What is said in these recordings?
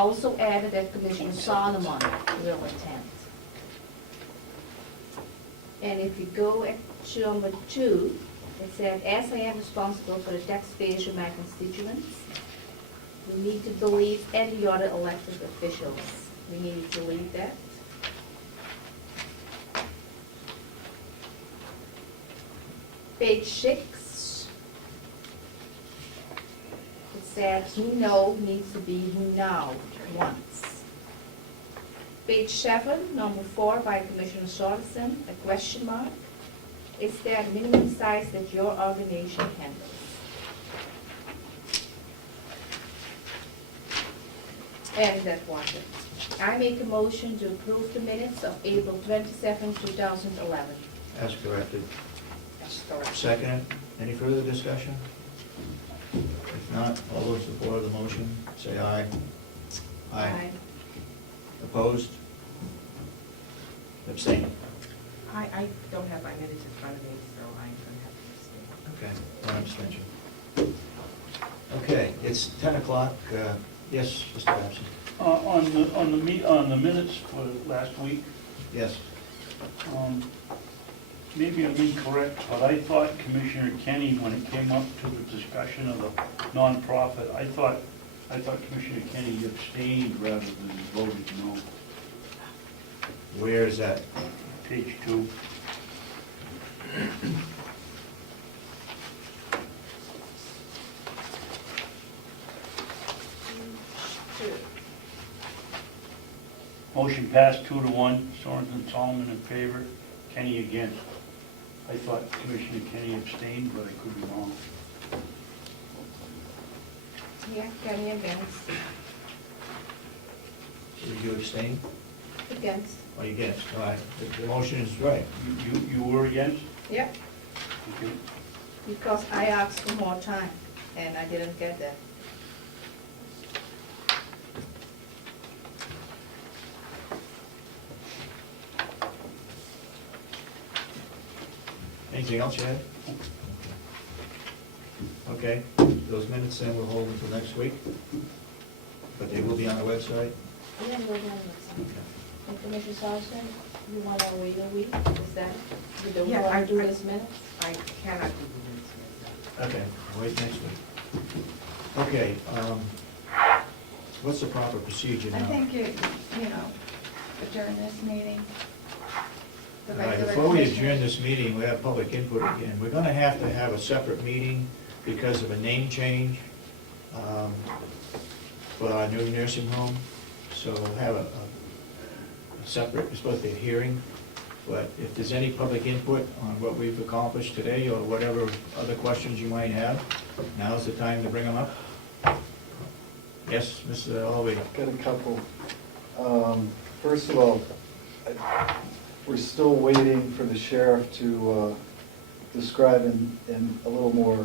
Also added that Commissioner Solomon will attend. And if you go to number 2, it said, as I am responsible for the taxpayers of my constituents, we need to believe any other elected officials. We need to delete that. Page 6, it says, who know needs to be who now once. Page 7, number 4 by Commissioner Sorensen, a question mark. Is there a minimum size that your organization handles? And that was it. I make a motion to approve the minutes of April 27, 2011. As corrected. That's correct. Second, any further discussion? If not, all those in support of the motion, say aye. Aye. Opposed? Abstain? I don't have my minutes in front of me, so I'm going to have to abstain. Okay, one abstention. Okay, it's 10 o'clock. Yes, Mr. Babson? On the minutes for last week, Yes. maybe I'm incorrect, but I thought Commissioner Kenny, when it came up to the discussion of the nonprofit, I thought Commissioner Kenny abstained rather than voted no. Where is that? Page 2. Motion passed 2-1, Sorensen Solomon in favor, Kenny against. I thought Commissioner Kenny abstained, but I could be wrong. Yeah, Kenny against. Did you abstain? Against. Or you against? All right, the motion is right. You were against? Yep, Okay. because I asked for more time, and I didn't get that. Anything else you had? Okay, those minutes then we'll hold until next week, but they will be on the website. Yeah, we're done with some. And Commissioner Sarsden, you want to wait a week, is that, you don't Yeah, want to do I- this minutes? I cannot do the minutes myself. Okay, we'll wait next week. Okay, what's the proper procedure now? I think adjourn this meeting. The All right, regular before we commissioners. adjourn this meeting, we have public input again. We're gonna have a separate meeting because of a name change for our new nursing home. So we'll have a separate, it's supposed to be a hearing, but if there's any public input on what we've accomplished today or whatever other questions you might have, now's the time to bring them up. Yes, Mr. Alvey? Got a couple. First of all, we're still waiting for the sheriff to describe in a little more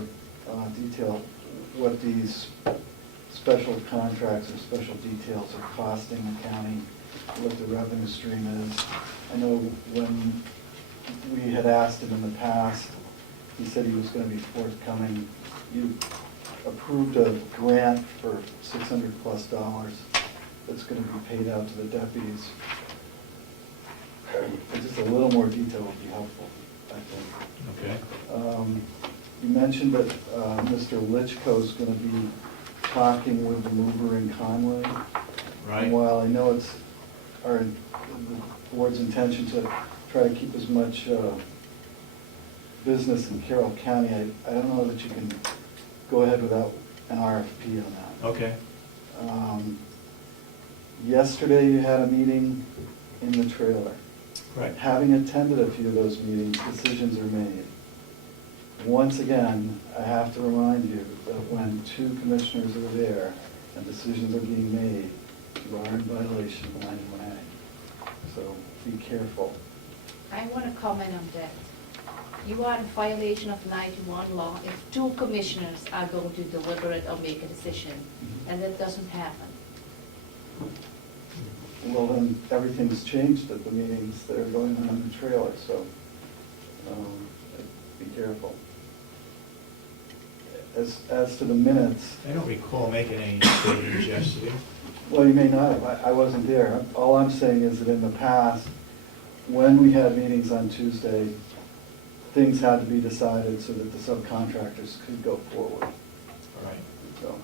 detail what these special contracts or special details are costing the county, what the revenue stream is. I know when we had asked him in the past, he said he was going to be forthcoming. You approved a grant for $600+ that's going to be paid out to the deputies. Just a little more detail would be helpful, I think. Okay. You mentioned that Mr. Litchko is going to be talking with the mover in Conway. Right. And while I know it's the board's intention to try to keep as much business in Carroll County, I don't know that you can go ahead without an RFP on that. Okay. Yesterday you had a meeting in the trailer. Right. Having attended a few of those meetings, decisions are made. Once again, I have to remind you that when two commissioners are there and decisions are being made, you are in violation of 91A. So be careful. I want to comment on that. You are in violation of 91 law if two commissioners are going to deliberate or make a decision, and that doesn't happen. Well, then, everything's changed at the meetings that are going on in the trailer, so be careful. As to the minutes, I don't recall making any statements yesterday. Well, you may not have, I wasn't there. All I'm saying is that in the past, when we had meetings on Tuesday, things had to be decided so that the subcontractors could go forward, All right. so.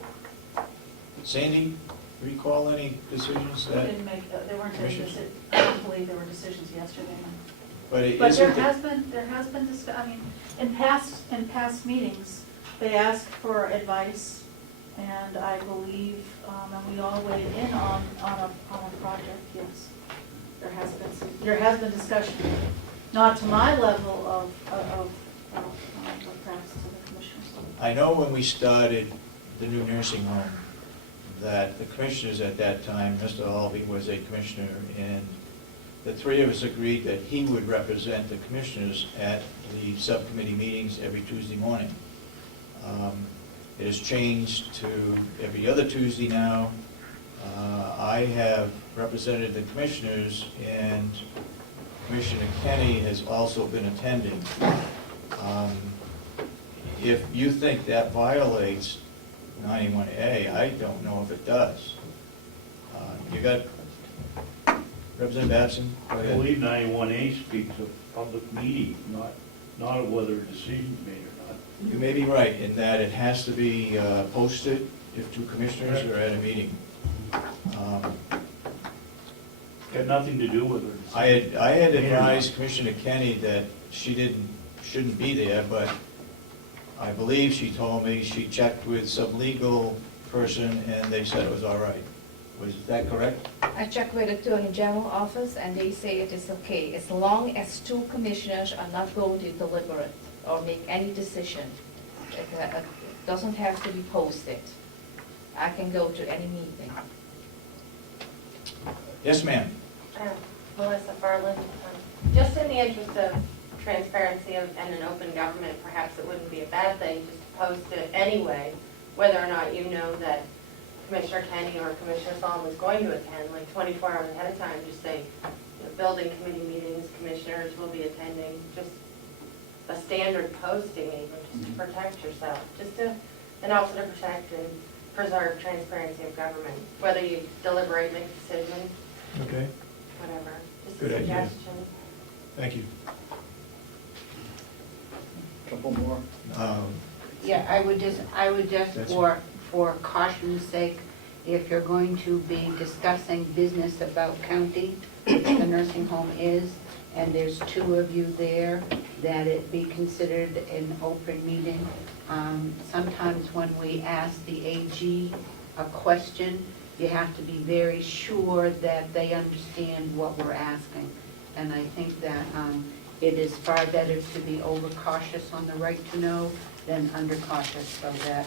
Sandy, recall any decisions that, Didn't make, there weren't any Commissioners? decisions, I don't believe there were decisions yesterday. but it But there isn't, has been, I mean, in past meetings, they asked for advice, and I believe, and we all weighed in on a project, yes. There has been discussion, not to my level of perhaps to the commissioners. I know when we started the new nursing home, that the commissioners at that time, Mr. Albee was a commissioner, and the three of us agreed that he would represent the commissioners at the subcommittee meetings every Tuesday morning. It has changed to every other Tuesday now. I have represented the commissioners, and Commissioner Kenny has also been attending. If you think that violates 91A, I don't know if it does. You got Representative Babson? Go I ahead. believe 91A speaks of public meeting, not of whether a decision's made or not. You may be right in that it has to be posted if two commissioners are at a meeting. Got nothing to do with it. I had advised Commissioner Kenny that she shouldn't be there, but I believe she told me she checked with some legal person and they said it was all right. Was that correct? I checked with the Attorney General office and they say it is okay, as long as two commissioners are not going to deliberate or make any decision. It doesn't have to be posted. I can go to any meeting. Yes, ma'am. Melissa Farland. Just in the interest of transparency and an open government, perhaps it wouldn't be a bad thing just to post it anyway, whether or not you know that Commissioner Kenny or Commissioner Solomon is going to attend, like 24 hours ahead of time, just say, building committee meetings, commissioners will be attending, just a standard posting even, just to protect yourself, and also to protect and preserve transparency of government, whether you deliberate, make a decision, Okay, whatever. Just Good a idea. suggestion. thank you. Couple more. Yeah, I would just, That's- for caution's sake, if you're going to be discussing business about county, which the nursing home is, and there's two of you there, that it be considered an open meeting. Sometimes when we ask the AG a question, you have to be very sure that they understand what we're asking. And I think that it is far better to be overcautious on the right to know than undercautious, so that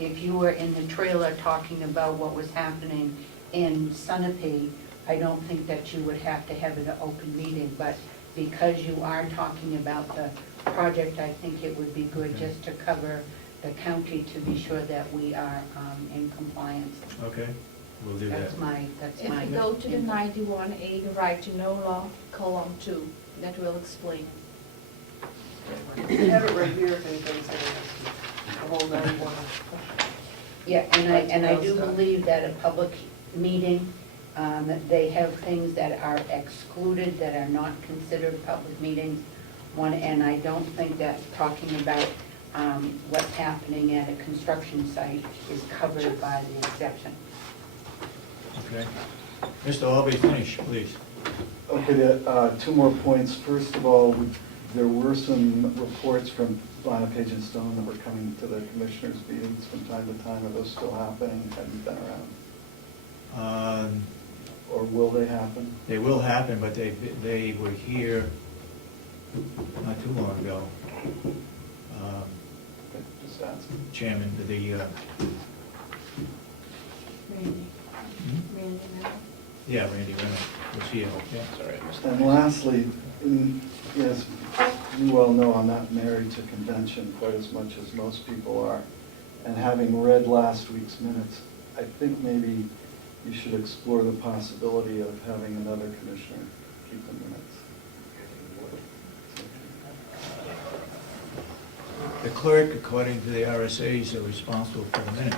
if you were in the trailer talking about what was happening in Sunapee, I don't think that you would have to have an open meeting, but because you are talking about the project, I think it would be good just to cover the county to be sure that we are in compliance. Okay, we'll do that. That's my If you go to the 91A, the right to know law, column 2, that will explain. I have it right here if anybody's interested, the whole 91. Yeah, and I do believe that a public meeting, they have things that are excluded, that are not considered public meetings. And I don't think that talking about what's happening at a construction site is covered by the exception. Okay. Mr. Albee, finish, please. Okay, two more points. First of all, there were some reports from Bonapage and Stone that were coming to the commissioners' meetings from time to time. Are those still happening? Have you been around? Or will they happen? They will happen, but they were here not too long ago. Okay, just asking. Chairman, Randy, no? yeah, Randy Reynolds was here. Yeah, sorry. And lastly, as you well know, I'm not married to convention quite as much as most people are. And having read last week's minutes, I think maybe you should explore the possibility of having another commissioner keep the minutes. The clerk, according to the RSAs, are responsible for the minutes.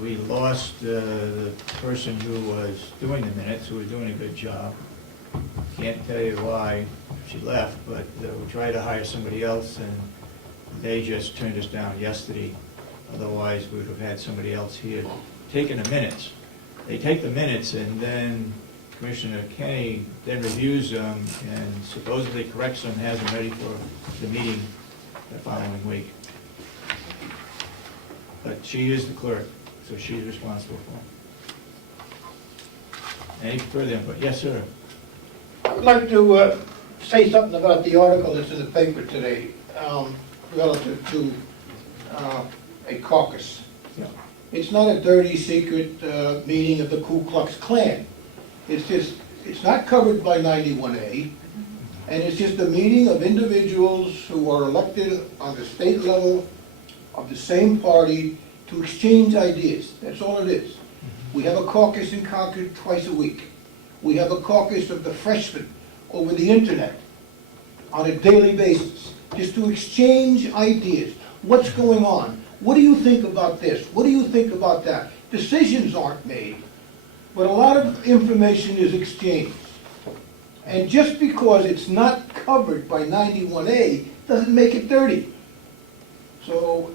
We lost the person who was doing the minutes, who was doing a good job. Can't tell you why she left, but we tried to hire somebody else, and they just turned us down yesterday. Otherwise, we would have had somebody else here taking the minutes. They take the minutes, and then Commissioner Kenny then reviews them and supposedly corrects them, has them ready for the meeting the following week. But she is the clerk, so she's responsible for it. Any further input? Yes, sir. I would like to say something about the article that's in the paper today, relative to a caucus. Yeah. It's not a dirty secret meeting of the Ku Klux Klan. It's not covered by 91A, and it's just a meeting of individuals who are elected on the state level of the same party to exchange ideas. That's all it is. We have a caucus in Concord twice a week. We have a caucus of the freshmen over the internet on a daily basis, just to exchange ideas. What's going on? What do you think about this? What do you think about that? Decisions aren't made, but a lot of information is exchanged. And just because it's not covered by 91A doesn't make it dirty. So,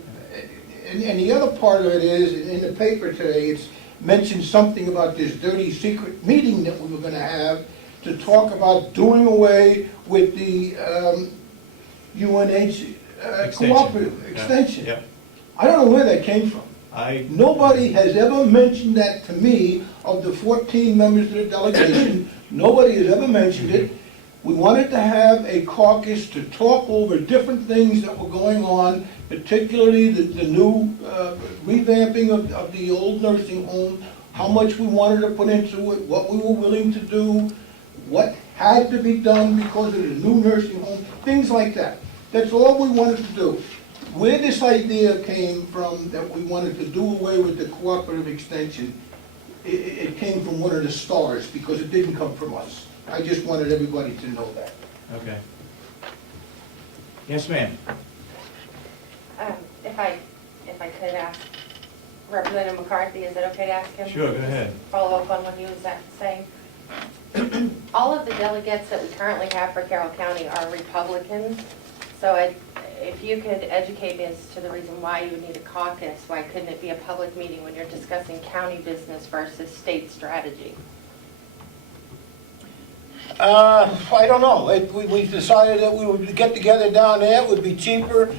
and the other part of it is, in the paper today, it's mentioned something about this dirty secret meeting that we were going to have to talk about doing away with the UNH cooperative extension. Yep. I don't know where that came from. Nobody has ever mentioned that to me, of the 14 members of the delegation. Nobody has ever mentioned it. We wanted to have a caucus to talk over different things that were going on, particularly the new revamping of the old nursing home, how much we wanted to put into it, what we were willing to do, what had to be done because of the new nursing home, things like that. That's all we wanted to do. Where this idea came from, that we wanted to do away with the cooperative extension, it came from one of the stars, because it didn't come from us. I just wanted everybody to know that. Okay. Yes, ma'am. If I could ask Representative McCarthy, is it okay to ask him? Sure, go ahead. Follow up on what he was saying. All of the delegates that we currently have for Carroll County are Republicans, so if you could educate me as to the reason why you would need a caucus, why couldn't it be a public meeting when you're discussing county business versus state strategy? I don't know. We decided that we would get together down there. It would be cheaper.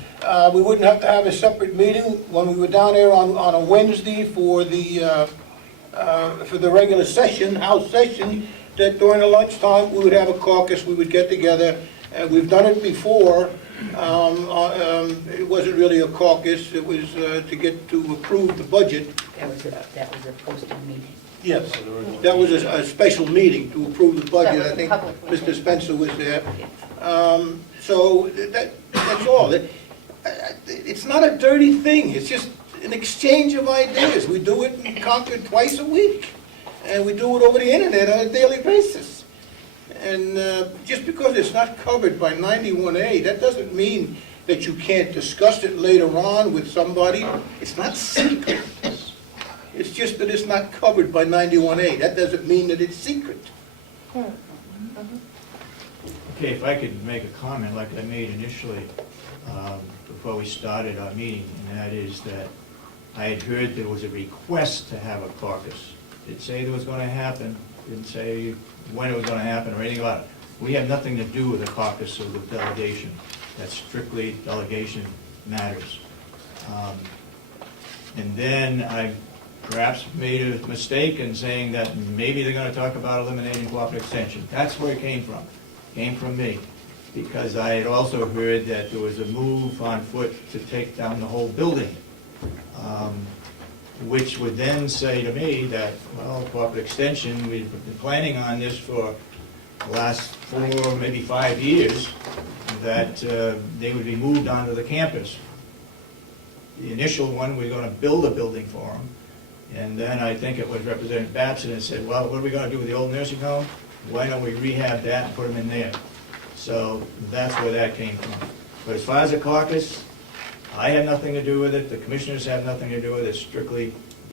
We wouldn't have to have a separate meeting when we were down there on a Wednesday for the regular session, House session, that during the lunchtime, we would have a caucus, we would get together. We've done it before. It wasn't really a caucus. It was to approve the budget. That was a posted meeting. Yes, that was a special meeting to approve the budget. That was I think public meeting. Mr. Spencer was there. So that's all. It's not a dirty thing. It's just an exchange of ideas. We do it in Concord twice a week, and we do it over the internet on a daily basis. And just because it's not covered by 91A, that doesn't mean that you can't discuss it later on with somebody. It's not secret. It's just that it's not covered by 91A. That doesn't mean that it's secret. Okay, if I could make a comment like I made initially before we started our meeting, and that is that I had heard there was a request to have a caucus. Didn't say it was going to happen, didn't say when it was going to happen or anything about it. We have nothing to do with the caucus or the delegation. That's strictly delegation matters. And then I perhaps made a mistake in saying that maybe they're going to talk about eliminating cooperative extension. That's where it came from. It came from me. Because I had also heard that there was a move on foot to take down the whole building, which would then say to me that, well, cooperative extension, we've been planning on this for the last 4, maybe 5 years, that they would be moved onto the campus. The initial one, we were going to build a building for them, and then I think it was Representative Babson that said, well, what are we going to do with the old nursing home? Why don't we rehab that and put them in there? So that's where that came from. But as far as the caucus, I have nothing to do with it, the commissioners have nothing to do with it, it's strictly